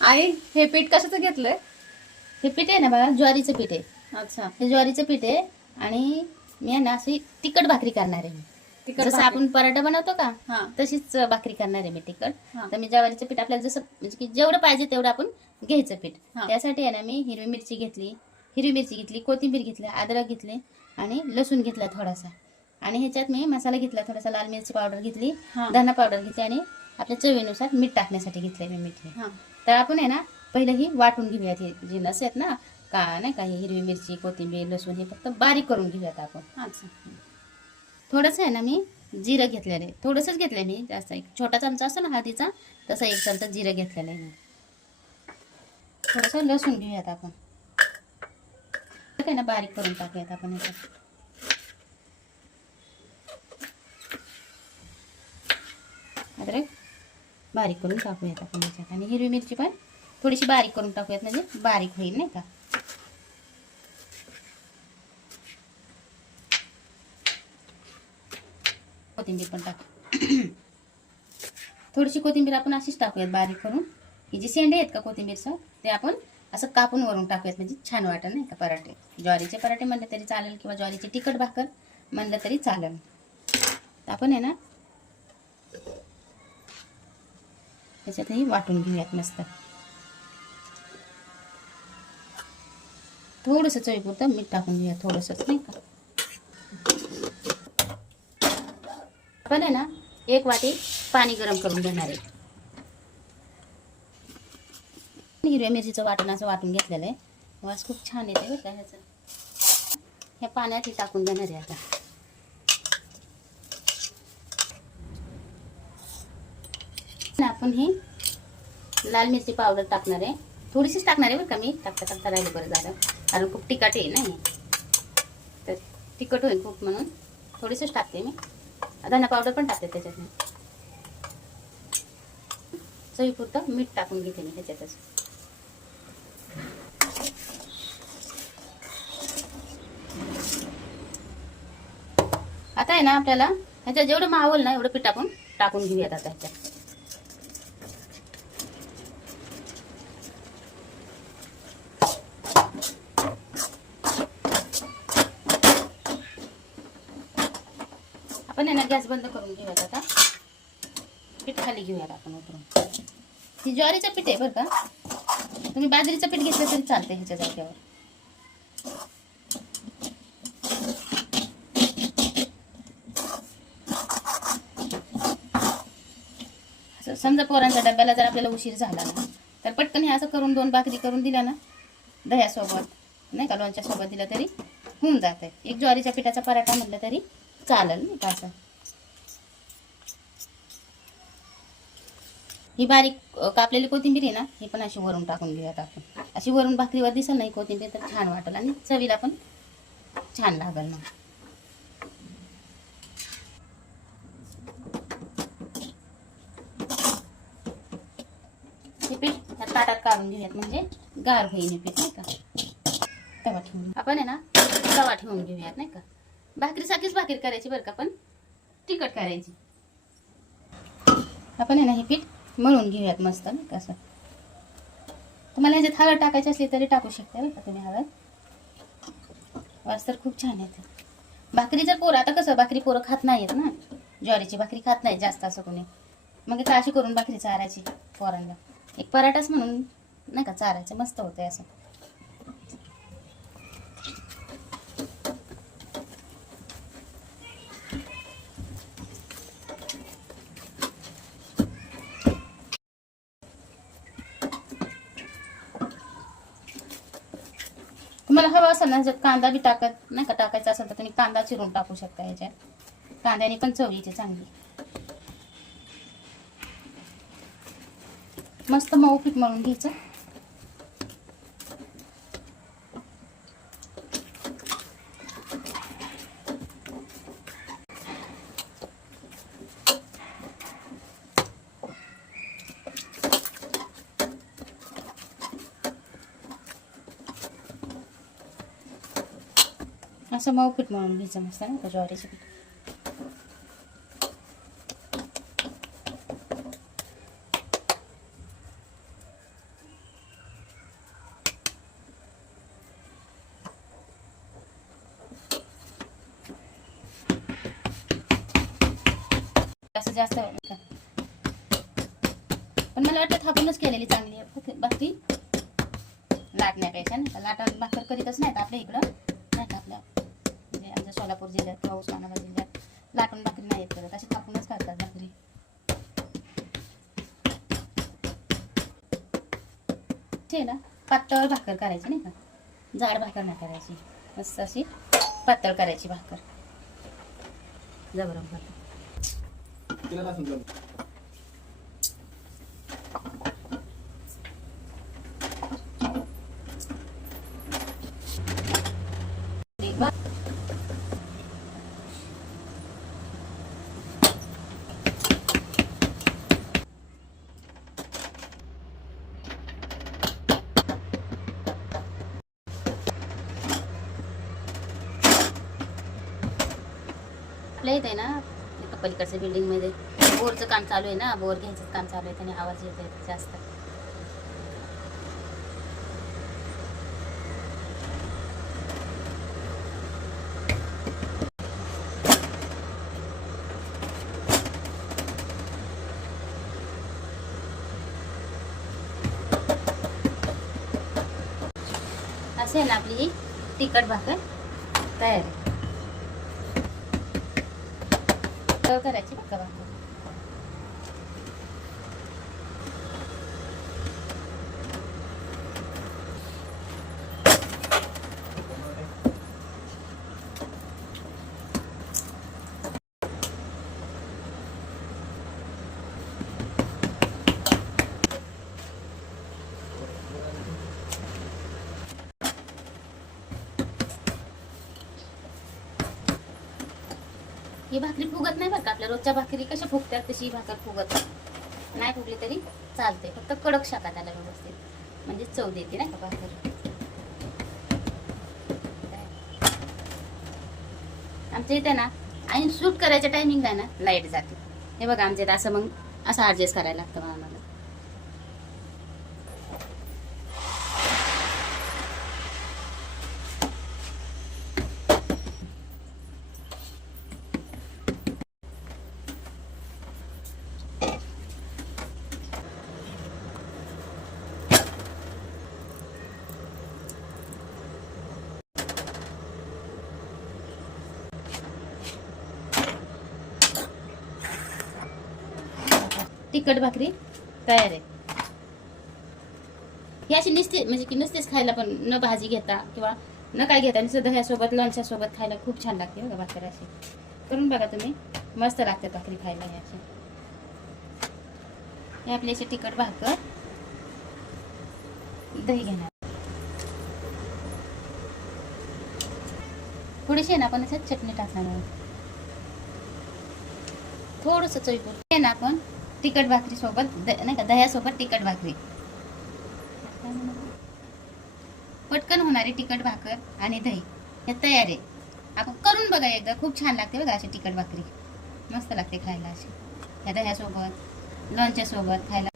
आई हे पीठ कशाचं घेतलंय? हे पीठ आहे ना बघा, ज्वारीचं पीठ आहे. अच्छा, हे ज्वारीचं पीठ आहे आणि मी आहे ना अशी तिखट भाकरी करणार आहे. तिखट जसं भाकरी. आपण पराठा बनवतो का हा तशीच भाकरी करणार आहे मी तिखट. हा. तर मी ज्वारीचं पीठ आपल्याला जसं म्हणजे की जेवढं पाहिजे तेवढं आपण घ्यायचं पीठ. हा. त्यासाठी आहे ना मी हिरवी मिरची घेतली, कोथिंबीर घेतली, अद्रक घेतले आणि लसूण घेतला थोडासा. आणि ह्याच्यात मी मसाला घेतला थोडासा, लाल मिरची पावडर घेतली, हा. धना पावडर घेतली आणि आपल्या चवीनुसार मीठ टाकण्यासाठी घेतलंय मी मीठ. हा. तर आपण आहे ना पहिलं ही वाटून घेऊयात. हे जिन्नस आहेत ना का नाही का, ही हिरवी मिरची, कोथिंबीर, लसूण हे फक्त बारीक करून घेऊयात आपण. अच्छा. थोडंसं आहे ना मी जिरं घेतलेलं आहे, थोडंसंच घेतलं मी, जास्त एक छोटा चमचा असतो ना हळदीचा तसा एक चमचा जिरं घेतलेलं आहे मी. थोडंसं लसूण घेऊयात आपण, काय ना बारीक करून टाकूयात आपण ह्याच्यात. अद्रक बारीक करून टाकूयात आपण ह्याच्यात आणि हिरवी मिरची पण थोडीशी बारीक करून टाकूयात म्हणजे बारीक होईल नाही का. कोथिंबीर पण टाक. थोडीशी कोथिंबीर आपण अशीच टाकूयात बारीक करून. ही जी शेंडे आहेत का कोथिंबीरचं ते आपण असं कापून वरून टाकूयात म्हणजे छान वाटेल नाही का पराठे. ज्वारीचे पराठे म्हणले तरी चालेल किंवा ज्वारीची तिखट भाकर म्हणलं तरी चालेल. तर आपण आहे ना त्याच्यातही वाटून घेऊयात मस्त. थोडंसं चवीपुरतं मीठ टाकून घेऊया, थोडंसंच नाही का. आपण आहे ना 1 वाटी पाणी गरम करून घेणार आहे. हिरव्या मिरचीचं वाटण असं वाटून घेतलेलं आहे, वास खूप छान येते बरं का ह्याचं. ह्या पाण्यात टाकून देणार आहे आता. आपण ही लाल मिरची पावडर टाकणार आहे, थोडीशीच टाकणार आहे बरं का मी, टाकता राहिलं बरं झालं कारण खूप तिखट आहे ना, तर तिखट होईल खूप म्हणून थोडीशीच टाकते मी. धना पावडर पण टाकते त्याच्यात मी. चवीपुरतं मीठ टाकून घेते मी त्याच्यातच. आता आहे ना आपल्याला ह्याच्यात जेवढं मावल ना एवढं पीठ आपण टाकून घेऊयात आता ह्याच्यात. आपण आहे ना गॅस बंद करून घेऊयात आता. पीठ खाली घेऊयात आपण उतरून. ही ज्वारीचं पीठ आहे बरं का, तुम्ही बाजरीचं पीठ घेतलं तरी चालते ह्याच्या जागेवर. समजा पोरांच्या डब्याला जर आपल्याला उशीर झाला ना तर पटकन हे असं करून 2 भाकरी करून दिल्या ना दह्यासोबत नाही का, लोणच्या सोबत दिलं तरी होऊन जाते. एक ज्वारीच्या पिठाचा पराठा म्हटलं तरी चालेल नाही का. असं ही बारीक कापलेली कोथिंबीर आहे ना, ही पण अशी वरून टाकून घेऊयात आपण. अशी वरून भाकरीवर दिसेल नाही कोथिंबीर तर छान वाटेल आणि चवीला पण छान लागेल मग. हे पीठ ह्या ताटात काढून घेऊयात म्हणजे गार होईल पीठ नाही का. तवा ठेवून आपण आहे ना तवा ठेवून घेऊयात नाही का. भाकरीसारखीच भाकरी करायची बरं का, पण तिखट करायची. आपण आहे ना हे पीठ मळून घेऊयात मस्त नाही का. असं तुम्हाला ह्याच्यात हळद टाकायची असली तरी टाकू शकता बरं का तुम्ही हळद. वास तर खूप छान येते. भाकरी जर पोरं आता कसं भाकरी पोरं खात नाहीत ना, ज्वारीची भाकरी खात नाही जास्त असं कोणी, मग का अशी करून भाकरी चारायची पोरांना. एक पराठाच म्हणून नाही का चारायचं, मस्त होतंय असं. तुम्हाला हवं असेल ना जर कांदा बी टाकत नाही का टाकायचा असेल तर तुम्ही कांदा चिरून टाकू शकता ह्याच्यात. कांद्याने पण चव येते चांगली. मस्त मऊ पीठ मळून घ्यायचं. असं मऊ पीठ मळून घ्यायचं मस्त नाही का ज्वारीचं पीठ. जास्त पण मला वाटतं थापूनच केलेली चांगली आहे भाकरी लाटण्यापेक्षा. नाही का लाटा भाकर करीतच नाहीत आपल्या इकडं, नाही का आपल्या म्हणजे आमच्या सोलापूर जिल्ह्यात किंवा उस्मानाबाद जिल्ह्यात लाटून भाकरी नाही करत, अशी थापूनच करतात भाकरी. ते ना पातळ भाकर करायची नाही का, जाड भाकर नाही करायची, मस्त अशी पातळ करायची भाकर. जबरदस्त भाकर. आपल्या इथे ना पलीकडच्या बिल्डिंग मध्ये बोरचं काम चालू आहे ना, बोर घ्यायचं काम चालू आहे, त्याने आवाज येत आहे जास्त. असे ना आपली ही तिखट भाकर तयार आहे. करायची बघा भाकर. ही भाकरी फुगत नाही बरं का, आपल्या रोजच्या भाकरी कशा फुगतात तशी ही भाकर फुगत नाही, फुगली तरी चालते, फक्त कडक शाका त्याला व्यवस्थित, म्हणजे चव देते नाही का भाकर. आमच्या इथे ना आणि शूट करायच्या टायमिंगला ना लाईट जाते. हे बघा आमच्या इथे असं मग असं ॲडजस्ट करायला लागतं मला. तिखट भाकरी तयार आहे. ही अशी नुसती म्हणजे की नुसतीच खायला पण न भाजी घेता किंवा न काय घेता नुसतं दह्यासोबत लोणच्यासोबत खायला खूप छान लागते बघा भाकर. अशी करून बघा तुम्ही, मस्त लागते भाकरी खायला. ही अशी हे आपली अशी तिखट भाकर दही घेणार. थोडीशी आहे ना आपण असं चटणी टाकणार, थोडंसं चवीपुर आहे ना आपण तिखट भाकरी सोबत नाही का दह्यासोबत तिखट भाकरी, पटकन होणारी तिखट भाकर आणि दही हे तयार आहे. आपण करून बघा एकदा, खूप छान लागते बघा अशी तिखट भाकरी, मस्त लागते खायला अशी या दह्यासोबत लोणच्यासोबत खायला.